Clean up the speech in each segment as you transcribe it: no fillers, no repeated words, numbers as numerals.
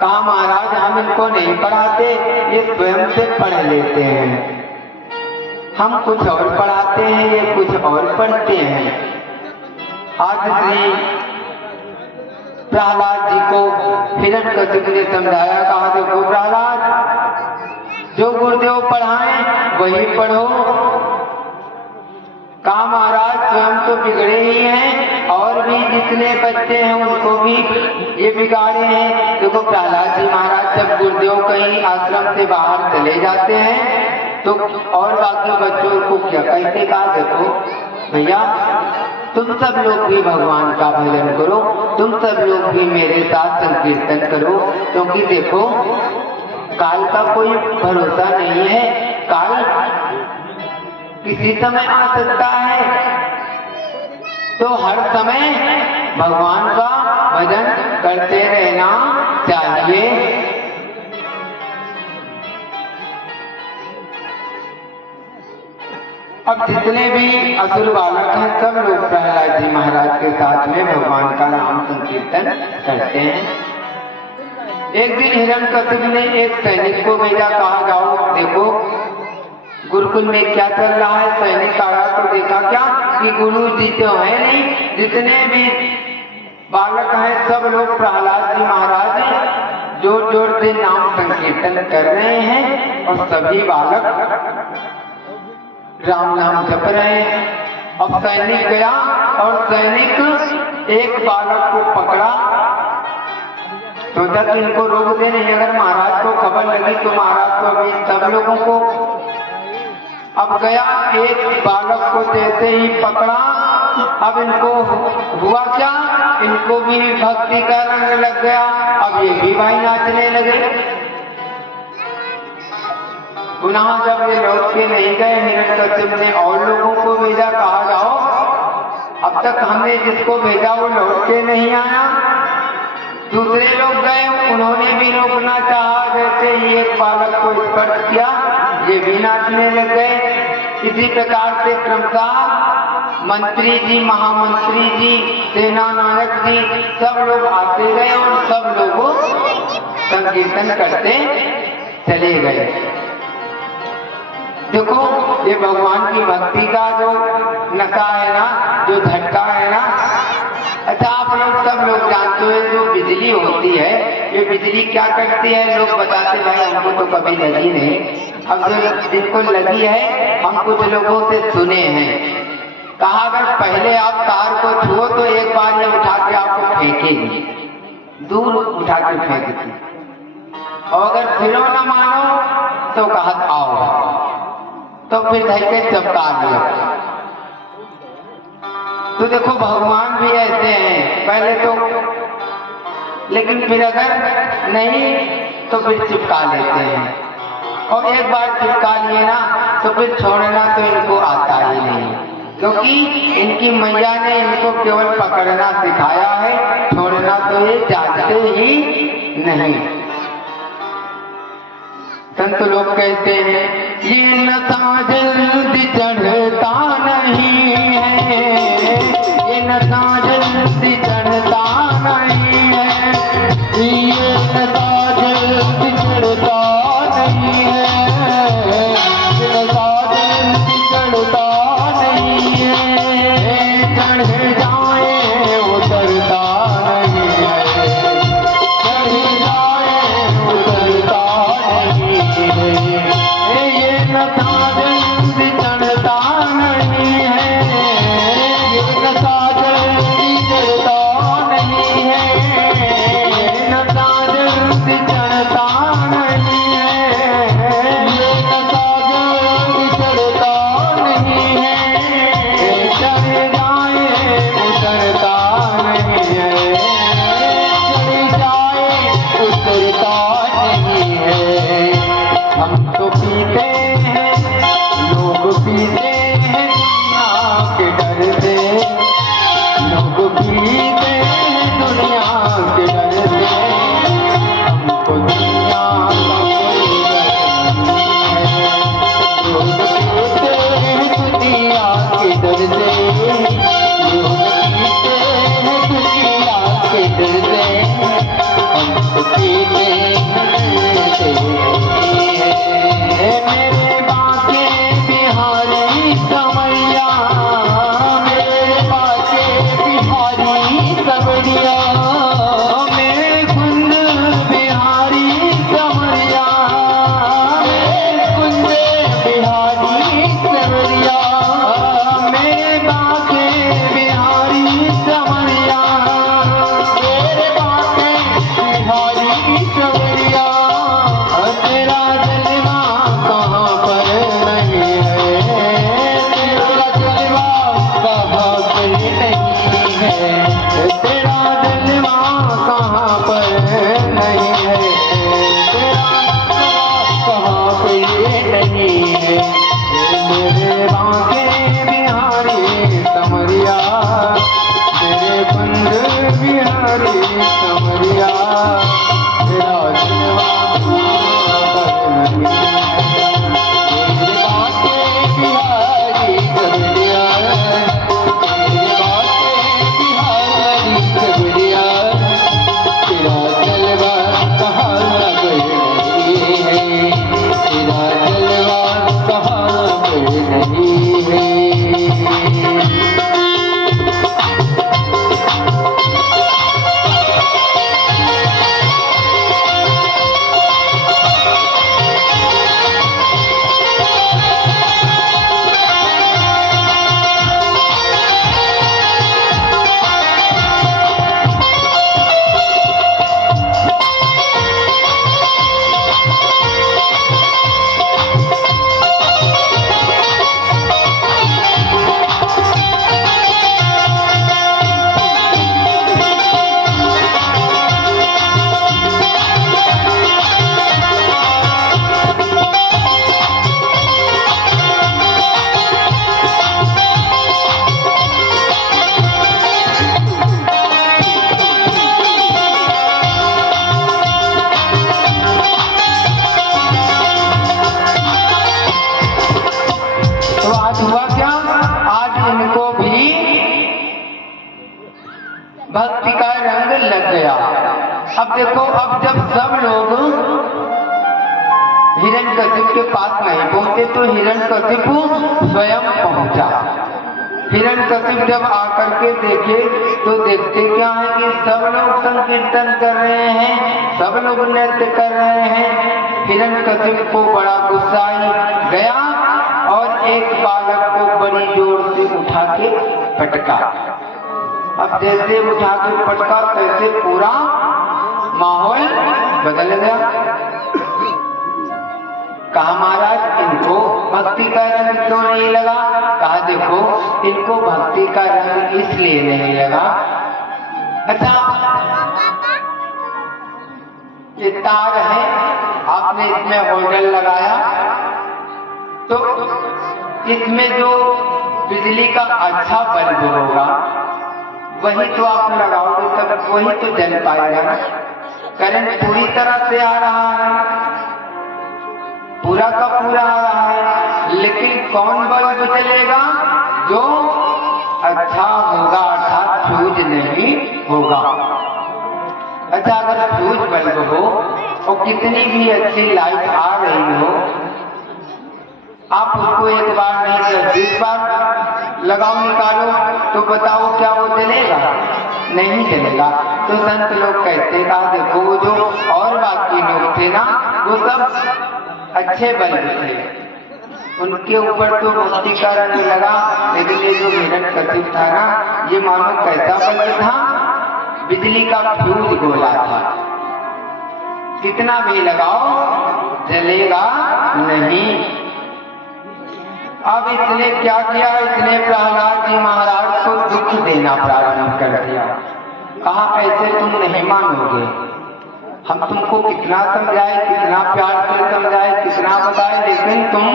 कहा महाराज हम इनको नहीं पढ़ाते, ये स्वयं से पढ़ लेते हैं। हम कुछ और पढ़ाते हैं, ये कुछ और पढ़ते हैं। आज श्री प्रहलाद जी को हिरण्यकशिप ने समझाया, कहा देखो प्रहलाद, जो गुरुदेव पढ़ाएं वही पढ़ो। कहा महाराज स्वयं तो बिगड़े ही हैं और भी जितने बच्चे हैं उनको भी ये बिगाड़े हैं। देखो प्रहलाद जी महाराज जब गुरुदेव कहीं आश्रम से बाहर चले जाते हैं तो और बाकी बच्चों को क्या कहते, कहा देखो भैया तुम सब लोग भी भगवान का भजन करो, तुम सब लोग भी मेरे साथ संकीर्तन करो, क्योंकि देखो काल का कोई भरोसा नहीं है, काल किसी समय आ सकता है, तो हर समय भगवान का भजन करते रहना चाहिए। अब जितने भी असुर बालक हैं सब लोग प्रहलाद जी महाराज के साथ में भगवान का नाम संकीर्तन करते हैं। एक दिन हिरण्यकशिप ने एक सैनिक को भेजा, कहा जाओ देखो गुरुकुल में क्या चल रहा है। सैनिक आया तो देखा क्या कि गुरु जी तो है नहीं, जितने भी बालक हैं सब लोग प्रहलाद जी महाराज जोर जोर से नाम संकीर्तन कर रहे हैं और सभी बालक राम नाम जप रहे हैं। अब सैनिक गया और सैनिक एक बालक को पकड़ा, सोचा कि इनको रोक दे, नहीं अगर महाराज को खबर लगी तो महाराज को अभी सब लोगों को। अब गया एक बालक को जैसे ही पकड़ा, अब इनको हुआ क्या, इनको भी भक्ति का रंग लग गया। अब ये भी भाई नाचने लगे। पुनः जब ये लौट के नहीं गए, हिरण्यकशिप ने और लोगों को भेजा, कहा जाओ अब तक हमने जिसको भेजा वो लौट के नहीं आया। दूसरे लोग गए, उन्होंने भी रोकना चाहा, जैसे ही एक बालक को स्पर्श किया ये भी नाचने लग गए। इसी प्रकार से क्रमशः मंत्री जी, महामंत्री जी, सेना नायक जी सब लोग आते गए और सब लोग संकीर्तन करते चले गए। देखो ये भगवान की भक्ति का जो नशा है ना, जो झटका है ना। अच्छा आप लोग सब लोग जानते हो जो बिजली होती है, ये बिजली क्या करती है, लोग बताते भाई हमको तो कभी लगी नहीं। अब जो जिनको लगी है हम कुछ लोगों से सुने हैं, कहा अगर पहले आप तार को छुओ तो एक बार ये उठा के आपको फेंकेगी, दूर उठा के फेंकती, और अगर फिरो न मानो तो कहा आओ, तो फिर धर के चपका दिया। तो देखो भगवान भी ऐसे हैं, पहले तो, लेकिन फिर अगर नहीं तो फिर चिपका लेते हैं, और एक बार चिपका लिए ना तो फिर छोड़ना तो इनको आता ही नहीं, क्योंकि इनकी मैया ने इनको केवल पकड़ना सिखाया है, छोड़ना तो ये जानते ही नहीं। संत लोग कहते हैं ये नशा जल्दी चढ़ता नहीं है, ये नशा जल्दी चढ़ता नहीं है, ये नशा जल्दी चढ़ता नहीं है, ये नशा जल्दी चढ़ता नहीं है, चढ़ जाए उतरता नहीं है, चढ़ जाए उतरता नहीं है, ये नशा जल्दी चढ़ता नहीं है, ये नशा जल्दी चढ़ता नहीं है, ये नशा जल्दी चढ़ता नहीं है, ये नशा जल्दी चढ़ता नहीं है, चढ़ जाए उतरता नहीं है, चढ़ जाए उतरता नहीं है। हम तो पीते हैं, लोग पीते हैं दुनिया के डर से, लोग पीते हैं दुनिया के डर से, हमको दुनिया का कोई डर नहीं है। लोग पीते हैं दुनिया के डर से, लोग पीते हैं दुनिया के डर से, हमको पीते सवरिया, मेरे कुंज बिहारी सवरिया, मेरे कुंज बिहारी सवरिया, मेरे बाके बिहारी सवरिया, मेरे बाके बिहारी सवरिया। तेरा जलवा कहाँ पर नहीं है, तेरा जलवा कहाँ पर नहीं है, तेरा जलवा कहाँ पर नहीं है, तेरा जलवा कहाँ पर नहीं है। मेरे बाके बिहारी समरिया, मेरे कुंज बिहारी समरिया, तेरा जलवा कहाँ पर नहीं है, मेरे बाके बिहारी समरिया, मेरे बाके बिहारी समरिया, तेरा जलवा कहाँ पर नहीं है, तेरा जलवा कहाँ पर नहीं है। तो आज हुआ क्या, आज इनको भी भक्ति का रंग लग गया। अब देखो, अब जब सब लोग हिरण्यकशिप के पास नहीं पहुंचे तो हिरण्यकशिप स्वयं पहुंचा। हिरण्यकशिप जब आकर के देखे तो देखते क्या है कि सब लोग संकीर्तन कर रहे हैं, सब लोग नृत्य कर रहे हैं। हिरण्यकशिप को बड़ा गुस्सा गया और एक बालक को बड़ी जोर से उठा के पटका। अब जैसे उठा के पटका तैसे पूरा माहौल बदल गया। कहा महाराज इनको भक्ति का रंग क्यों नहीं लगा? कहा देखो इनको भक्ति का रंग इसलिए नहीं लगा, अच्छा ये तार है, आपने इसमें होल्डर लगाया तो इसमें जो बिजली का अच्छा बल्ब होगा वही तो आप लगाओगे तब वही तो जल पाएगा ना। करंट पूरी तरह से आ रहा है, पूरा का पूरा आ रहा है, लेकिन कौन बल्ब जलेगा? जो अच्छा होगा, अर्थात फ्यूज नहीं होगा। अच्छा अगर फ्यूज बल्ब हो और कितनी भी अच्छी लाइट आ रही हो, आप उसको एक बार नहीं 10-20 बार लगाओ निकालो तो बताओ क्या वो जलेगा? नहीं जलेगा। तो संत लोग कहते कहा देखो वो जो और बाकी लोग थे ना वो सब अच्छे बल्ब थे, उनके ऊपर तो भक्ति का रंग लगा, लेकिन ये जो हिरण्यकशिप था ना ये मानो कैसा बल्ब था? बिजली का फ्यूज गोला था, कितना भी लगाओ जलेगा नहीं। अब इसने क्या किया? इसने प्रहलाद जी महाराज को दुख देना प्रारंभ कर दिया। कहा ऐसे तुम नहीं मानोगे, हम तुमको कितना समझाए, कितना प्यार से समझाए, कितना बताए, लेकिन तुम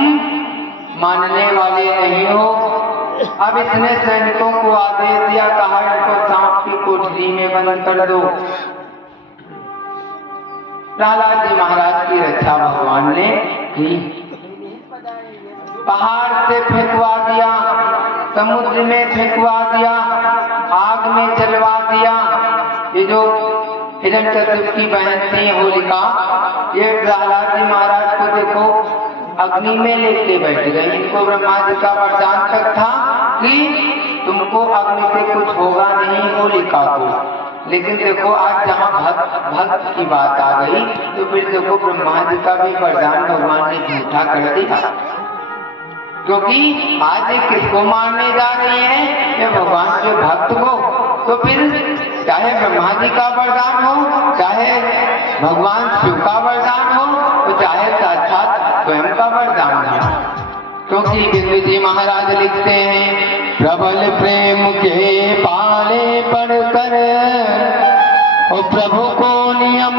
मानने वाले नहीं हो। अब इसने सैनिकों को आदेश दिया, कहा इनको सांप की कोठरी में बंद कर दो। प्रहलाद जी महाराज की रक्षा भगवान ने की, पहाड़ से फेंकवा दिया, समुद्र में फेंकवा दिया, आग में जलवा दिया। ये जो हिरण्यकशिप की बहन थी होलिका, ये प्रहलाद जी महाराज को देखो अग्नि में लेके बैठ गई। इनको ब्रह्मा जी का वरदान तक था कि तुमको अग्नि से कुछ होगा नहीं होलिका को, लेकिन देखो आज जहाँ भक्त की बात आ गई तो फिर देखो ब्रह्मा जी का भी वरदान भगवान ने झूठा कर दिया, क्योंकि आज ये किसको मारने जा रही है? ये भगवान के भक्त को। तो फिर चाहे ब्रह्मा जी का वरदान हो, चाहे भगवान शिव का वरदान हो, तो चाहे साक्षात स्वयं का वरदान हो, क्योंकि बिंदु जी महाराज लिखते हैं प्रबल प्रेम के पाले पढ़कर और प्रभु को नियम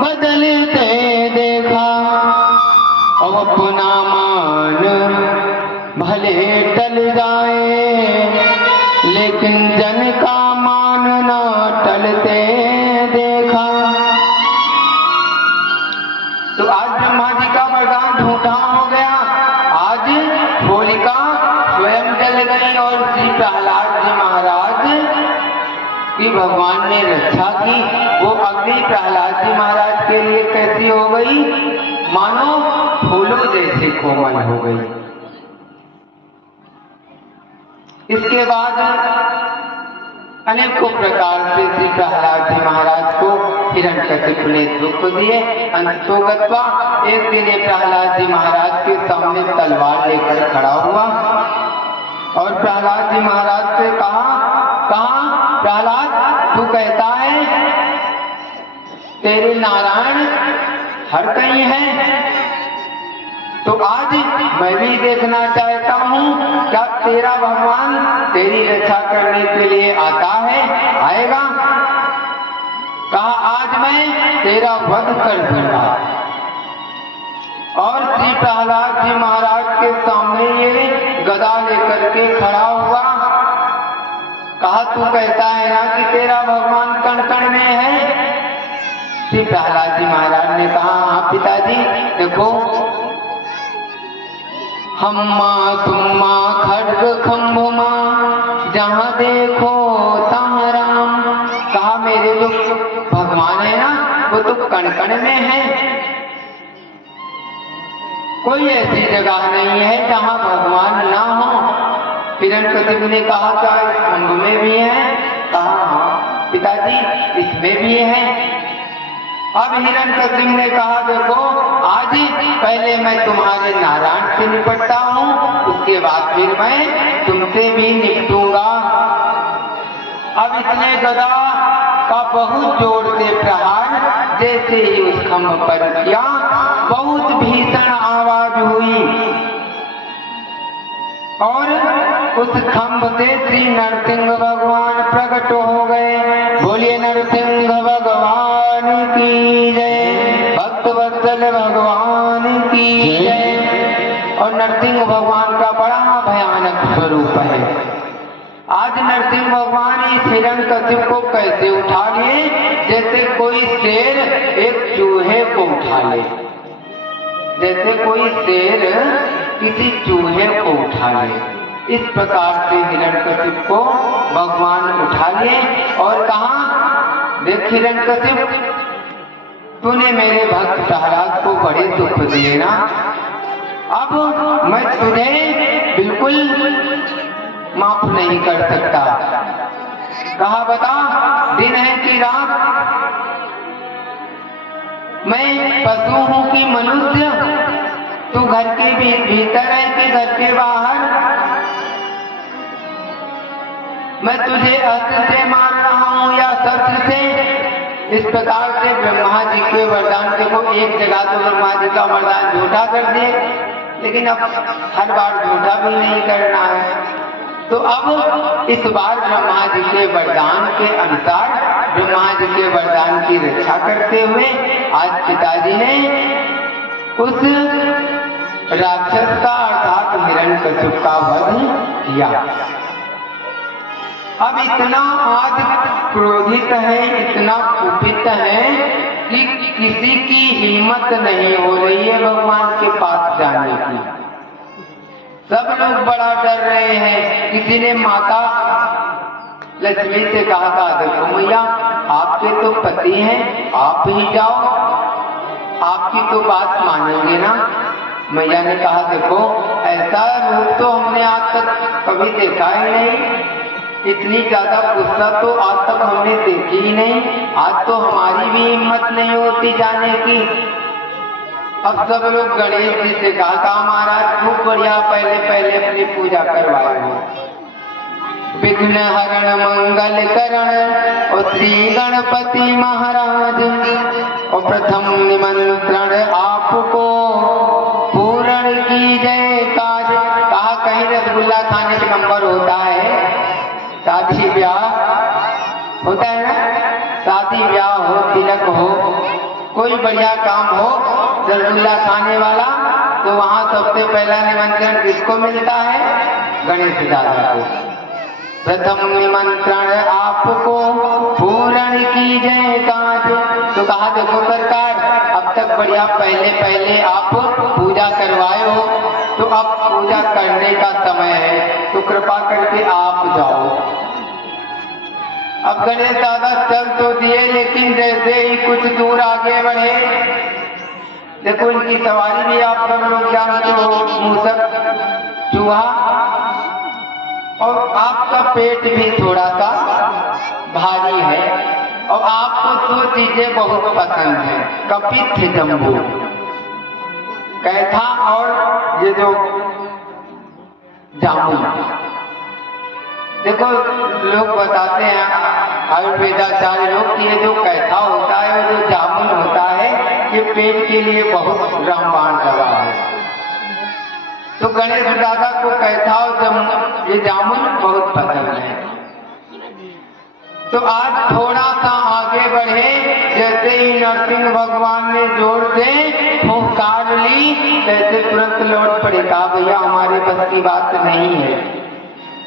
बदलते देखा और अपना मान भले टल जाए लेकिन जन का मान ना टलते देखा। तो आज ब्रह्मा जी का वरदान झूठा हो गया, आज होलिका स्वयं जल गई और श्री प्रहलाद जी महाराज की भगवान ने रक्षा की। वो अग्नि प्रहलाद जी महाराज के लिए कैसी हो गई? मानो फूलों जैसी कोमल हो गई। इसके बाद अनेकों प्रकार से श्री प्रहलाद जी महाराज को हिरण्यकशिपु ने दुख दिए। अंततोगत्वा एक दिन प्रहलाद जी महाराज के सामने तलवार लेकर खड़ा हुआ और प्रहलाद जी महाराज से कहा प्रहलाद तू कहता है तेरे नारायण हर कहीं है, तो आज मैं भी देखना चाहता हूँ क्या तेरा भगवान तेरी रक्षा करने के लिए आता है, आएगा? कहा आज मैं तेरा वध कर दूंगा। और श्री प्रहलाद जी महाराज के सामने ये गदा लेकर के खड़ा हुआ। कहा तू कहता है ना कि तेरा भगवान कण कण में है? श्री प्रहलाद जी महाराज ने कहा हाँ पिताजी, देखो हम्मा तुम्मा खड्ग खम्भमा जहाँ देखो तहाँ राम। कहा मेरे जो भगवान है ना वो तो कण कण में है, कोई ऐसी जगह नहीं है जहाँ भगवान ना हो। हिरण्यकशिपु ने कहा क्या इस खम्भ में भी है? कहा हाँ पिताजी इसमें भी है। अब हिरण्यकशिपु ने कहा देखो आज पहले मैं तुम्हारे नारायण से निपटता हूँ, उसके बाद फिर मैं तुमसे भी निपटूंगा। अब इसने गदा का बहुत जोर से प्रहार जैसे ही उस खम्भ पर किया, बहुत भीषण आवाज हुई और उस खम्भ से श्री नरसिंह भगवान प्रकट हो गए। बोलिए नरसिंह भगवान की जय, भक्त वत्सल भगवान की जय। और नरसिंह भगवान का बड़ा भयानक स्वरूप है। आज नरसिंह भगवान इस हिरण्यकशिपु को कैसे उठा लिए? जैसे कोई शेर एक चूहे को उठा ले, जैसे कोई शेर किसी चूहे को उठा ले, इस प्रकार से हिरण्यकशिपु को भगवान उठा लिए और कहा देख हिरण्यकशिपु, तूने मेरे भक्त प्रहलाद को बड़े दुख दिए ना, अब मैं तुझे बिल्कुल माफ नहीं कर सकता। कहा बता दिन है कि रात, मैं पशु हूं कि मनुष्य, तू घर के भीतर है कि घर के बाहर? मैं तुझे अस्त्र से मार रहा हूं या शस्त्र से? इस प्रकार से ब्रह्मा जी के वरदान देखो, एक जगह तो ब्रह्मा जी का वरदान झूठा कर दिए, लेकिन अब हर बार झूठा भी नहीं करना है। तो अब इस बार ब्रह्मा जी के वरदान के अनुसार ब्रह्मा जी के वरदान की रक्षा करते हुए आज पिताजी ने उस राक्षस का अर्थात हिरण्यकशिपु का वध किया। अब इतना आज क्रोधित है, इतना कुपित है कि किसी की हिम्मत नहीं हो रही है भगवान के पास जाने की। सब लोग बड़ा डर रहे हैं। किसी ने माता लक्ष्मी से कहा था देखो मैया आपके तो पति हैं, आप ही जाओ, आपकी तो बात मानेंगे ना। मैया ने कहा देखो ऐसा रूप तो हमने आज तक कभी देखा ही नहीं, इतनी ज्यादा गुस्सा तो आज तक हमने देखी ही नहीं। आज तो हमारी भी हिम्मत नहीं होती जाने की। अब सब लोग गणेश जी से कहा महाराज खूब बढ़िया पहले पहले अपनी पूजा करवाए हो। विघ्न हरण मंगल करण और श्री गणपति महाराज और प्रथम निमंत्रण आपको पूर्ण की जय काज। कहा कहीं रसगुल्ला खाने का नंबर होता है, शादी ब्याह होता है ना, शादी ब्याह हो, तिलक हो, कोई बढ़िया काम हो, रसगुल्ला खाने वाला, तो वहां सबसे पहला निमंत्रण किसको मिलता है? गणेश दादा को। प्रथम निमंत्रण आपको पूर्ण की जय काज। तो कहा देखो सरकार, अब तक बढ़िया पहले पहले आप पूजा करवाए हो, तो अब पूजा करने का समय है, तो कृपा करके आप जाओ। अब गणेश दादा चल तो दिए, लेकिन जैसे ही कुछ दूर आगे बढ़े, देखो इनकी सवारी भी आप सब लोग जानते हो, मूसक चूहा, और आपका पेट भी थोड़ा सा भारी है, और आपको दो चीजें बहुत पसंद है, कपित्थ जम्बू कैथा और ये जो जामुन। देखो लोग बताते हैं आयुर्वेदाचार्य लोग कि ये जो कैथा होता है, वो जो जामुन होता है, ये पेट के लिए बहुत रामबाण दवा है। तो गणेश दादा को कैथा और ये जामुन बहुत पसंद है। तो आज थोड़ा सा आगे बढ़े, जैसे ही नरसिंह भगवान ने जोर से फुंकार ली, जैसे तुरंत लौट पड़े। कहा भैया हमारे बस की बात नहीं है।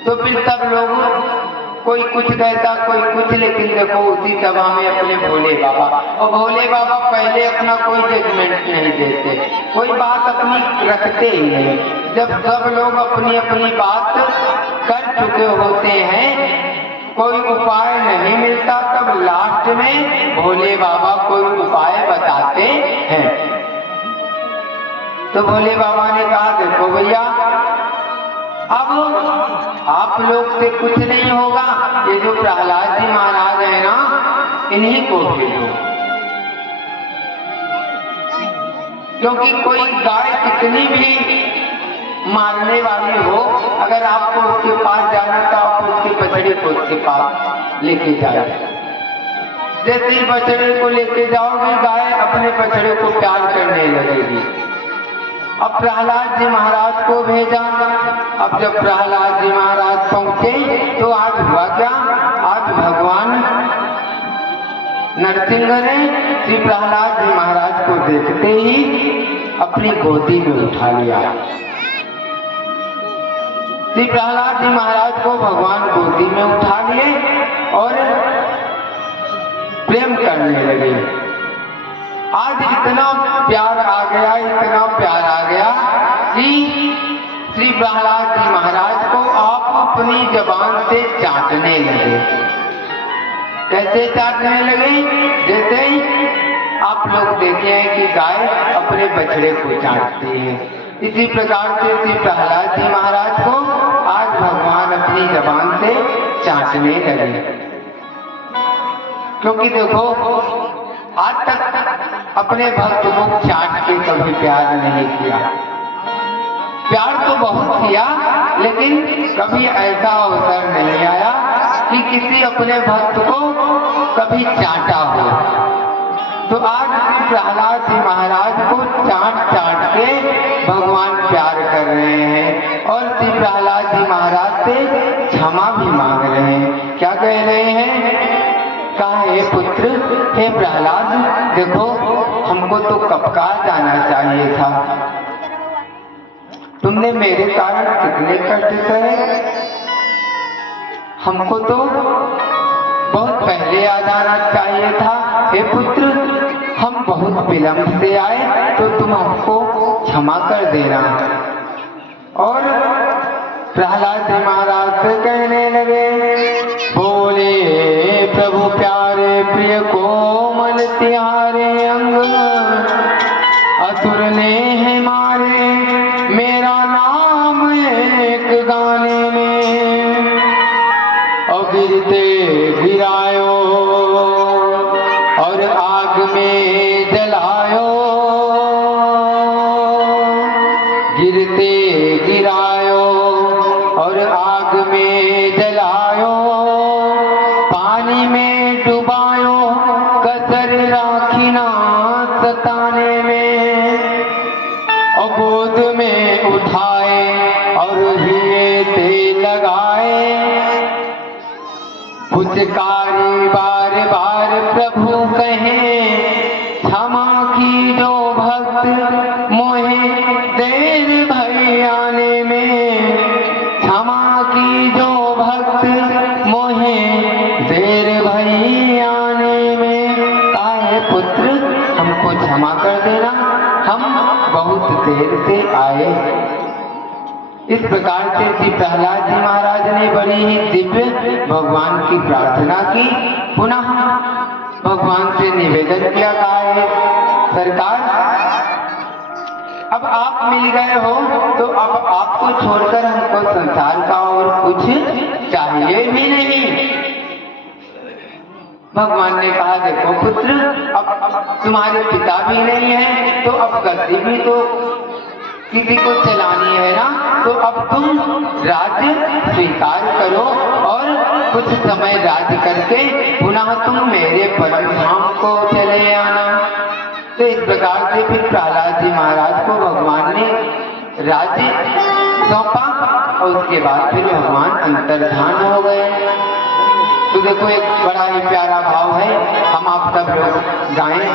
तो फिर सब लोग कोई कुछ कहता, कोई कुछ, लेकिन देखो उसी सभा में अपने भोले बाबा, और भोले बाबा पहले अपना कोई जजमेंट नहीं देते, कोई बात अपनी रखते ही नहीं। जब सब लोग अपनी अपनी बात कर चुके होते हैं, कोई उपाय नहीं मिलता, तब लास्ट में भोले बाबा कोई उपाय बताते हैं। तो भोले बाबा ने कहा देखो भैया, अब आप लोग से कुछ नहीं होगा, ये जो प्रहलाद जी महाराज है ना, इन्हीं को भेजो। क्योंकि कोई गाय कितनी भी मारने वाली हो, अगर आपको उसके पास जाना तो आप उसके बछड़े को उसके पास लेके जाओ। जैसे ही बछड़े को लेके जाओगे, गाय अपने बछड़े को प्यार करने लगेगी। अब प्रहलाद जी महाराज को भेजा। अब जब प्रहलाद जी महाराज पहुंचे, तो आज हुआ क्या? आज भगवान नरसिंह ने श्री प्रहलाद जी महाराज को देखते ही अपनी गोदी में उठा लिया। श्री प्रहलाद जी महाराज को भगवान गोदी में उठा लिए और प्रेम करने लगे। आज इतना प्यार आ गया, इतना प्यार आ गया कि श्री प्रहलाद जी महाराज को आप अपनी जबान से चाटने लगे। कैसे चाटने लगे? जैसे आप लोग देखे हैं कि गाय अपने बछड़े को चाटती है, इसी प्रकार से श्री प्रहलाद जी महाराज को आज भगवान अपनी जबान से चाटने लगे। क्योंकि देखो आज तक अपने भक्त को चाट के कभी प्यार नहीं किया। प्यार तो बहुत किया, लेकिन कभी ऐसा अवसर नहीं आया कि किसी अपने भक्त को कभी चाटा हो। तो आज श्री प्रहलाद जी महाराज को चाट चाट के भगवान प्यार कर रहे हैं, और श्री प्रहलाद जी महाराज से क्षमा भी मांग रहे हैं। क्या कह रहे हैं? कहा हे पुत्र, हे प्रहलाद, देखो हमको तो कपकार जाना चाहिए था, तुमने मेरे कारण कितने कष्ट सहे, हमको तो बहुत पहले आ जाना चाहिए था। हे पुत्र, हम बहुत विलंब से आए, तो तुम हमको क्षमा कर देना। और प्रहलाद जी महाराज से कहने लगे, बोले प्रभु प्यारे प्रिय कोमल तिहारे अंग, असुर ने है मारे मेरा नाम एक गाने में, पुत्र हमको क्षमा कर देना, हम बहुत देर से आए। इस प्रकार से श्री प्रहलाद जी महाराज ने बड़ी ही दिव्य भगवान की प्रार्थना की। पुनः भगवान से निवेदन किया, कहा है सरकार अब आप मिल गए हो तो अब आपको छोड़कर हमको संसार का और कुछ चाहिए भी नहीं। भगवान ने कहा देखो पुत्र, अब तुम्हारे पिता भी नहीं है तो अब गद्दी भी तो किसी को चलानी है ना, तो अब तुम राज्य स्वीकार करो और कुछ समय राज्य करके पुनः तुम मेरे परम धाम को चले आना। तो इस प्रकार से फिर प्रहलाद जी महाराज को भगवान ने राज्य सौंपा और उसके बाद फिर भगवान अंतर्धान हो गए। तो देखो एक बड़ा ही प्यारा भाव है, हम आप सब लोग गाएं।